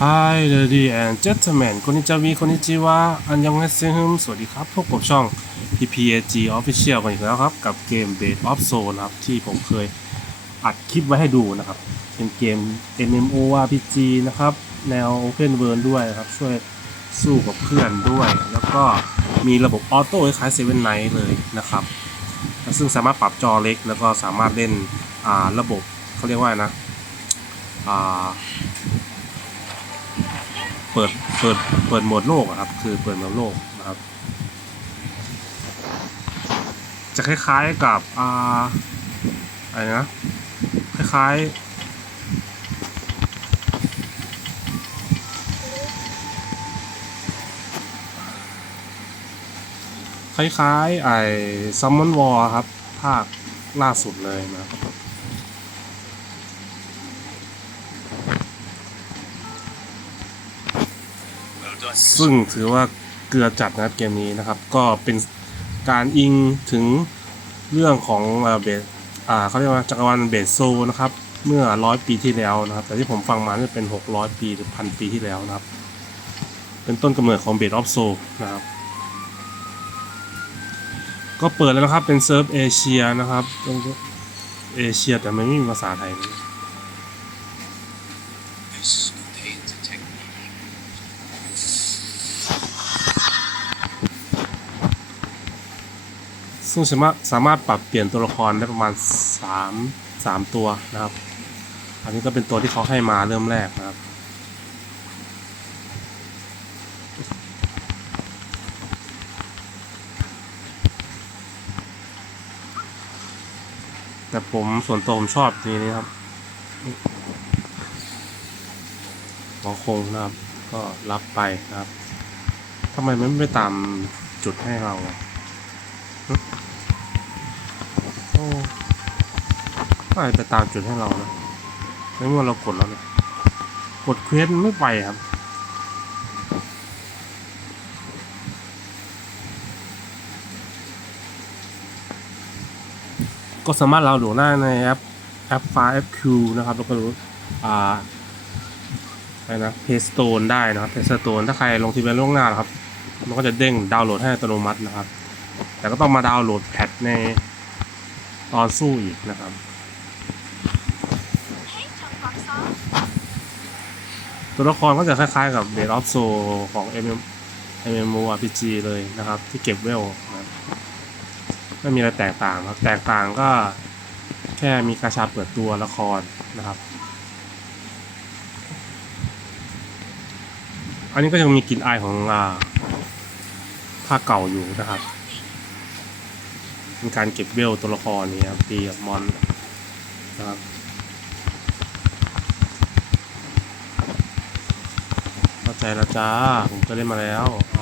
Hi ladies and gentlemen คนนิจาวีคนนิจิวาอันยองเงสเซฮึมสวัสดีครับ พบกับช่อง PPAG Official กันอีกแล้วครับ กับเกม Bed of Soul นะครับ ที่ผมเคยอัดคลิปไว้ให้ดูนะครับ เป็นเกม MMORPG นะครับ แนว Open World ด้วยนะครับ ช่วยสู้กับเพื่อนด้วย แล้วก็มีระบบออโต้คล้ายเซเว่นไนท์เลยนะครับ ซึ่งสามารถปรับจอเล็ก แล้วก็สามารถเล่นระบบเขาเรียกว่านะ เปิดเปิดเปิดโหมดโลกครับ คือเปิดโหมดโลกนะครับ จะคล้ายๆกับอ่าอะไรนะคล้ายๆ คล้ายๆไอ้ซัมมอนวอลครับ ภาคล่าสุดเลยนะครับ ซึ่งถือว่าเกลือจัดนะครับเกมนี้นะครับ ก็เป็นการอิงถึงเรื่องของเบสอ่าเขาเรียกว่าจักรวาลเบสโซนะครับ เมื่อร้อยปีที่แล้วนะครับ แต่ที่ผมฟังมาจะเป็นหกร้อยปีหรือพันปีที่แล้วนะครับ เป็นต้นกำเนิดของเบสออฟโซนะครับ ก็เปิดแล้วนะครับเป็นเซิร์ฟเอเชียนะครับเอเชียแต่มันไม่มีภาษาไทยนะ ซึ่งสามารถสามารถปรับเปลี่ยนตัวละครได้ประมาณ3 3ตัวนะครับ อันนี้ก็เป็นตัวที่เขาให้มาเริ่มแรกนะครับ แต่ผมส่วนตัวผมชอบทีนี้ครับหมอคงนะครับ ก็รับไปนะครับทำไมมันไม่ไปตามจุดให้เรา อะโอ้ไม่ไปตามจุดให้เรานะในเมื่อเรากดแล้วเนี่ยกดเควสมันไม่ไปครับก็สามารถเราโหลดได้ในแอปแอปฟ้า FQ นะครับแล้วก็รู้อ่าอะไรนะ Paystone ได้นะครับ Paystone ถ้าใครลงทะเบียนล่วงหน้านะครับ มันก็จะเด้งดาวน์โหลดให้อัตโนมัตินะครับ แต่ก็ต้องมาดาวน์โหลดแพทใน ตอสู้อีกนะครับตัวละครก็จะคล้ายๆกับเบ d อฟโซของ MM MMORPG เลยนะครับ ที่เก็บเวลนะไม่มีอะไรแตกต่างครับ แตกต่างก็แค่มีกาชาเปิดตัวละครนะครับ อันนี้ก็ยังมีกลิ่นอายของอ่าภาคเก่าอยู่นะครับ เป็นการเก็บเวลตัวละครนี่ครับตีกับมอนนะครับเข้าใจแล้วจ้า ผมก็เล่นมาแล้วอ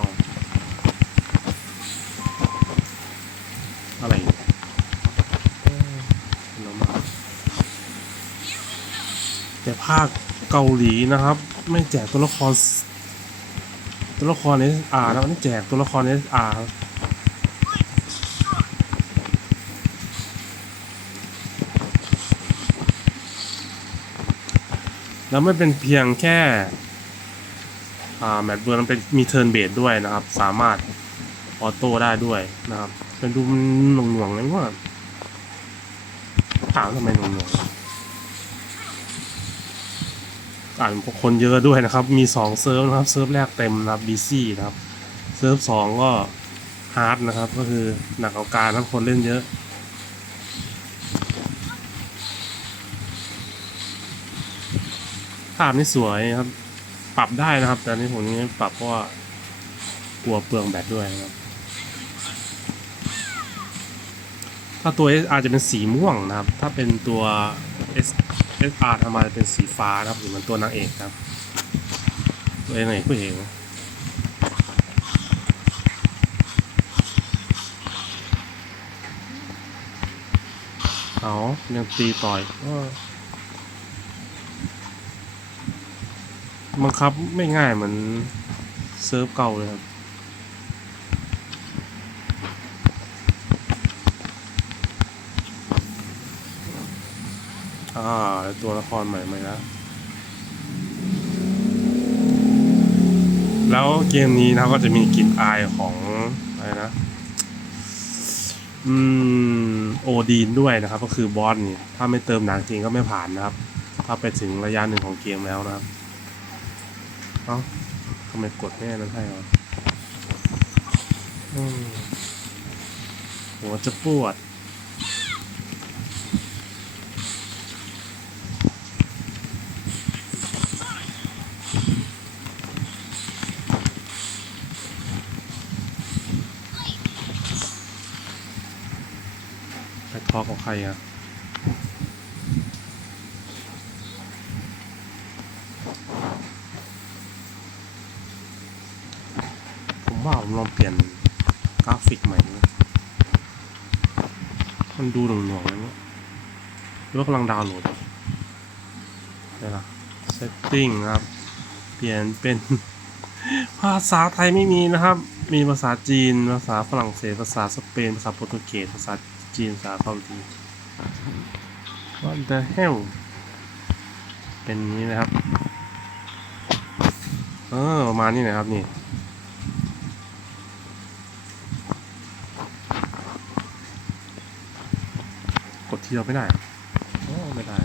อะไรเนี่ยเอ้ยเรามาแต่ภาคเกาหลีนะครับ ไม่แจกตัวละคร ตัวละคร SR นะมันแจกตัวละคร SR แล้วไม่เป็นเพียงแค่อ่าแมตช์เวิร์มันเป็นมีเทิร์นเบสด้วยนะครับ สามารถออโต้ได้ด้วยนะครับ เป็นดูมันหน่วงหน่วงๆเลยว่าถามทำไมหน่วงหน่วงอ่านคนเยอะด้วยนะครับ มีสองเซิร์ฟนะครับ เซิร์ฟแรกเต็มนะครับบีซี่นะครับ เซิร์ฟสองก็ฮาร์ดนะครับ ก็คือหนักเอาการทั้งคนเล่นเยอะาพนี่สวยครับ ปรับได้นะครับ แต่นี้ผมนี่ปรับเพราะว่ากลัวเปลืองแบตด้วยนะครับ ถ้าตัว SR จะเป็นสีม่วงนะครับ ถ้าเป็นตัว S SR ทำมาจะเป็นสีฟ้านะครับเหมือนตัวนางเอกครับ ตัวเองไหนผู้เอกเอายังตีต่อยอ บังคับไม่ง่ายเหมือนเซิร์ฟเก่าเลยครับ อ่าตัวละครใหม่มาแล้ว แล้วเกมนี้นะก็จะมีกลิ่นอายของอะไรนะ อืม โอดีนด้วยนะครับ ก็คือบอสนี่ ถ้าไม่เติมหนังจริงก็ไม่ผ่านนะครับ ถ้าไปถึงระยะหนึ่งของเกมแล้วนะครับ เอ้าทำไมกดแม่นั้นให้วะอืมหัวจะปวด ไปทอกกับใครอะ ผมว่าผมลองเปลี่ยนกราฟิกใหม่ดู มันดูหน่วงๆแล้วเนี่ยหรือว่ากำลังดาวน์โหลดอยู่นี่ละ setting ครับ เปลี่ยนเป็น ภาษาไทยไม่มีนะครับ มีภาษาจีน ภาษาฝรั่งเศส ภาษาสเปน ภาษาโปรตุเกส ภาษาจีน ภาษาเกาหลี What the hell เป็นนี้นะครับ เออประมาณนี้นะครับนี่ ทีเราไม่ได้อะโอ้ไม่ได้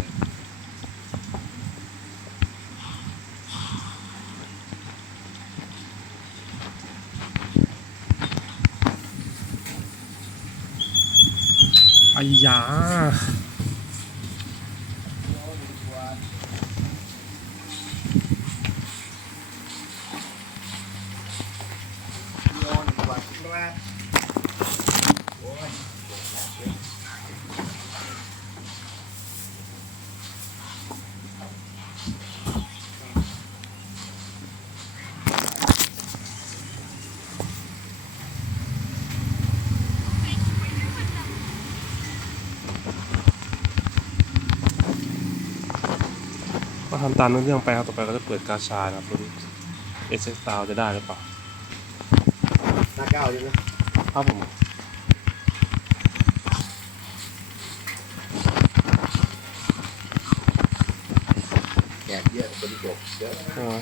ไอ้ยา ก็ทำตามเรื่องไปครับต่อไปก็จะเปิดกาชานะครับรุ่นเอสเอ็กซ์จะได้หรือเปล่าหน้าเก้าใช่ไหมครับผมแกะเยอะคนจบเยอะเออ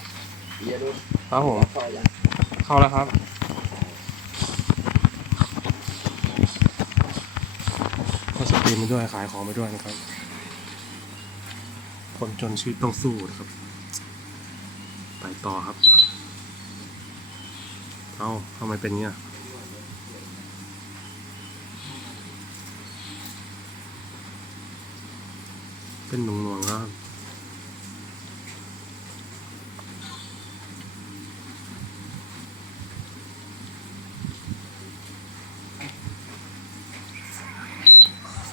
เยอะด้วยครับผมต่ออย่างเข้าแล้วครับก็สตรีมไปด้วยขายของไปด้วยนะครับ คนจนชีวิตต้องสู้นะครับ ไปต่อครับ เอ้าทำไมเป็นเงี้ยเป็นหน่วงๆแล้วครับ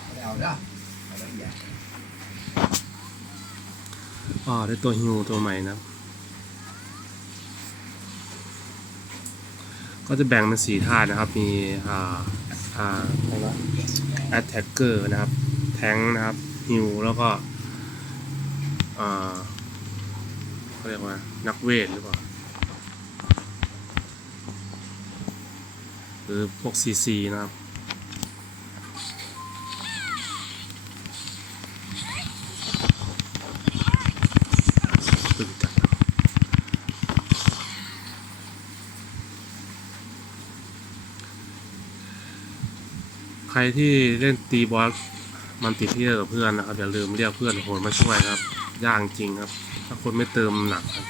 ไม่เอาเนาะเอาละเอียด อ๋อ ได้ตัวฮิวตัวใหม่นะก็จะแบ่งเป็นสีธาตุนะครับ มีอ่าอ่าอะไรวะ attacker นะครับ แทงนะครับฮิวแล้วก็อ่าเขาเรียกว่า นักเวทหรือเปล่าหรือพวก CC นะครับ ตึงจัด ใครที่เล่นตีบอสมันติดที่กับเพื่อนนะครับอย่าลืมเรียกเพื่อนโหนมาช่วยครับยากจริงครับ ถ้าคนไม่เติมหนักครับ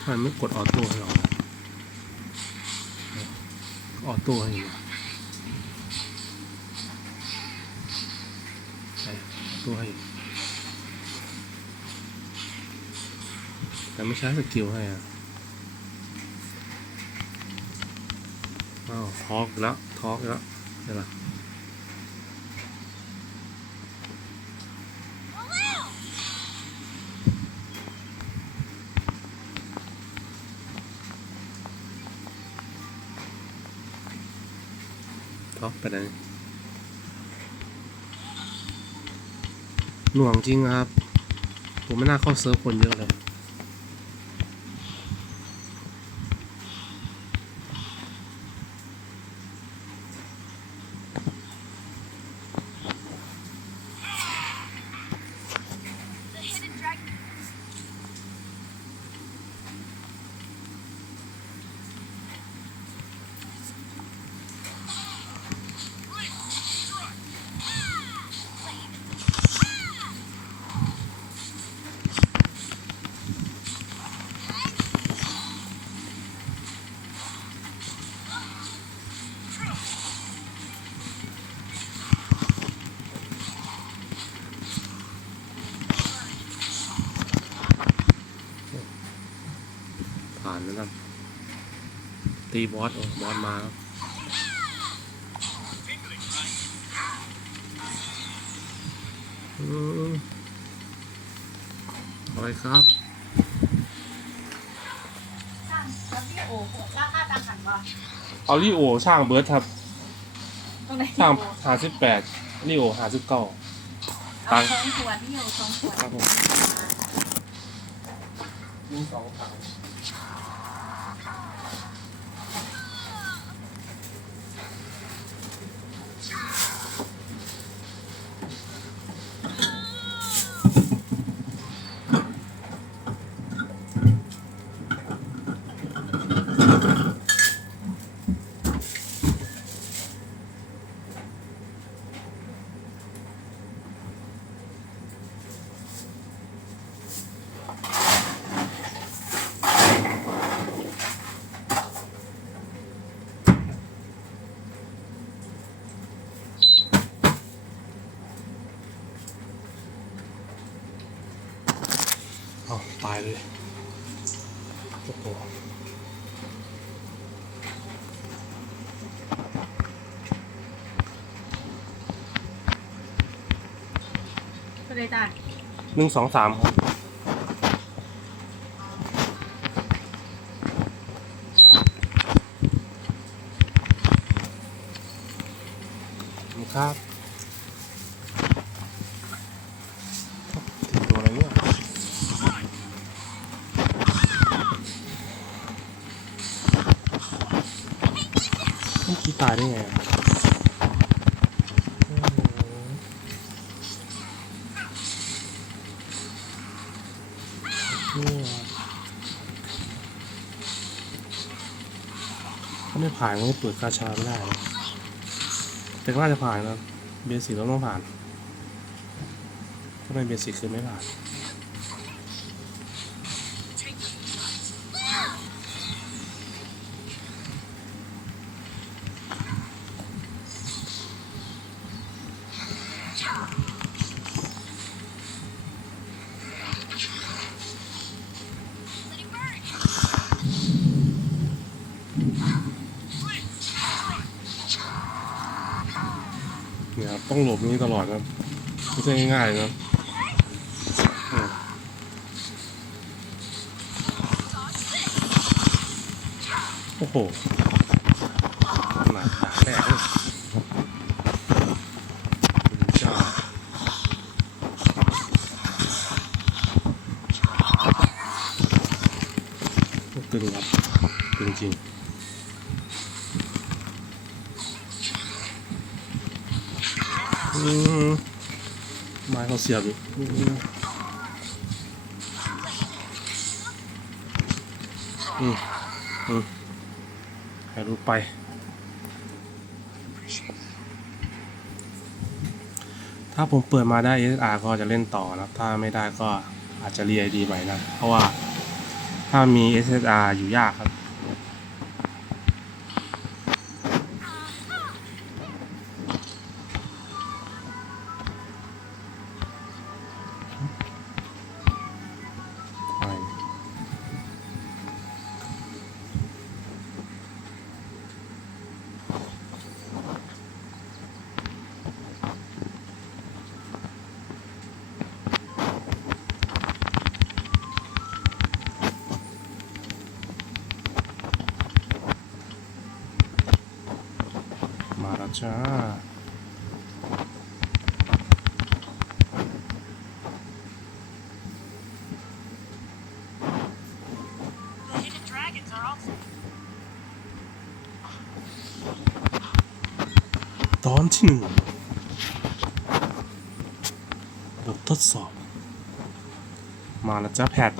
ทำไมไม่กดออโต้ให้เราล่ออโต้ให้หน่อยใช่ออโต้ให้แต่ไม่ใช้สกิลให้อะ อ้าวทอกแล้วทอกแล้วใช่ปะทอกไปไหนหน่วงจริงครับ ผมไม่น่าเข้าเซิร์ฟคนเยอะเลยานนะครับ ตีบอสโอ้บอสมาครับอืมเอาเลยครับช่างแล้วพี่โอ้ราคาต่างกันป่ะเอาลิโอช่างเบิร์ดครับตรงไหนช่างหาสิบแปดลิโอหาสิบเก้าเอาสองขวดพี่โอ้สองขวดครับผมยิงสองถังเอาตาย เลยโอ้โหก็เลยจ้ะหนึ่งสองสามครับนี่ครับ ตายได้ไงถ้าไม่ผ่านก็ไม่เปิดกาชาไม่ได้ แต่ก็น่าจะผ่านนะเบสิกเราต้องผ่าน ถ้าไม่เบสิกคือไม่ผ่าน ครับต้องนี้ตลอดครับไม่ใช่ง่ายๆนะอืมโอ้โห เขาเสียบอีกอืมอืมอืมให้รู้ไป ถ้าผมเปิดมาได้ SR ก็จะเล่นต่อนะครับถ้าไม่ได้ก็อาจจะรีไอดีใหม่นะ เพราะว่าถ้ามี SSR อยู่ยากครับ จ้าตอนที่หนึ่งบททดสอบ มาแล้วจ้าแพท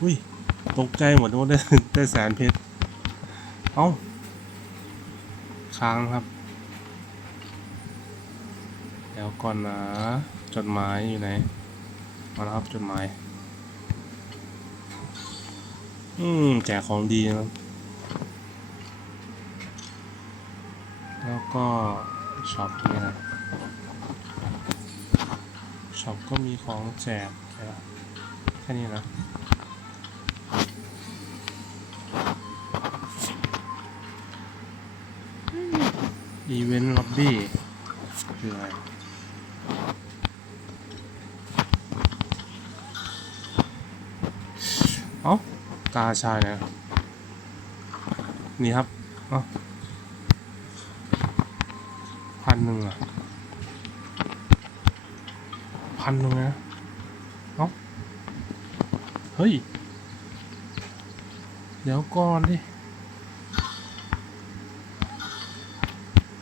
อุ้ย ตกใจหมดว่าได้ได้แสนเพชร เอ้า ค้างครับเดี๋ยวก่อนนะจดหมายอยู่ไหนมาแล้วครับจดหมาย อืมแจกของดีนะครับ แล้วก็ช็อปนี่นะช็อปก็มีของแจกแค่นี้นะ อีเวนต์ล็อบบี้คืออะไรเอ้ากาชายนะนี่ครับเอ้าพันหนึ่งอะพันหนึ่งนะเอ้าเฮ้ย เดี๋ยวก่อนดิ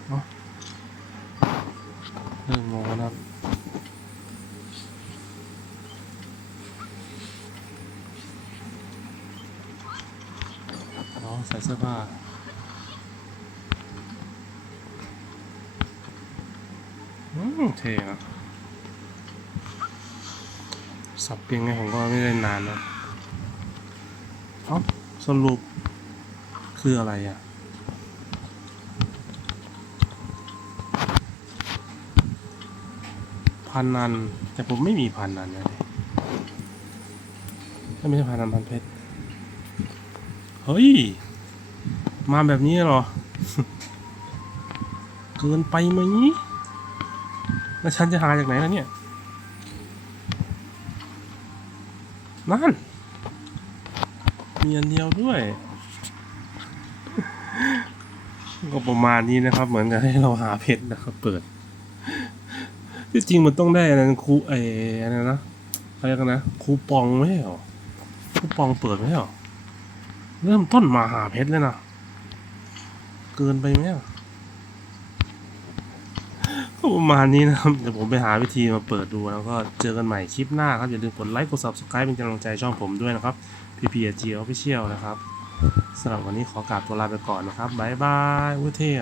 เอ้าเรื่องงงนะครับ อ๋อใส่เสื้อผ้า อืมเท่นะสับเปียนไงผมก็ไม่ได้นานนะเอ้าสรุปคืออะไรอะพันนัน แต่ผมไม่มีพันนันนะดิไม่ใช่พันนันพันเพชร เฮ้ย มาแบบนี้เหรอ เกินไปไหม แล้วฉันจะหาจากไหนล่ะเนี่ย นั่น มีอันเดียวด้วย ก็ประมาณนี้นะครับ เหมือนกับให้เราหาเพชรนะครับเปิด ที่จริงมันต้องได้อะไรนคูไอ้อะไรนนะอะไรกันนะคูปองไม่หรอคูปองเปิดไม่หรอเริ่มต้นมาหาเพชรเลยนะ เกินไปไหมอะ ประมาณนี้นะครับ เดี๋ยวผมไปหาวิธีมาเปิดดูแล้วก็เจอกันใหม่คลิปหน้าครับ อย่าลืมกดไลค์กด subscribe เป็นกำลังใจช่องผมด้วยนะครับ PPG Official นะครับสำหรับวันนี้ขอกราบตัวลาไปก่อนนะครับ บ๊ายบายวุ้ยเท่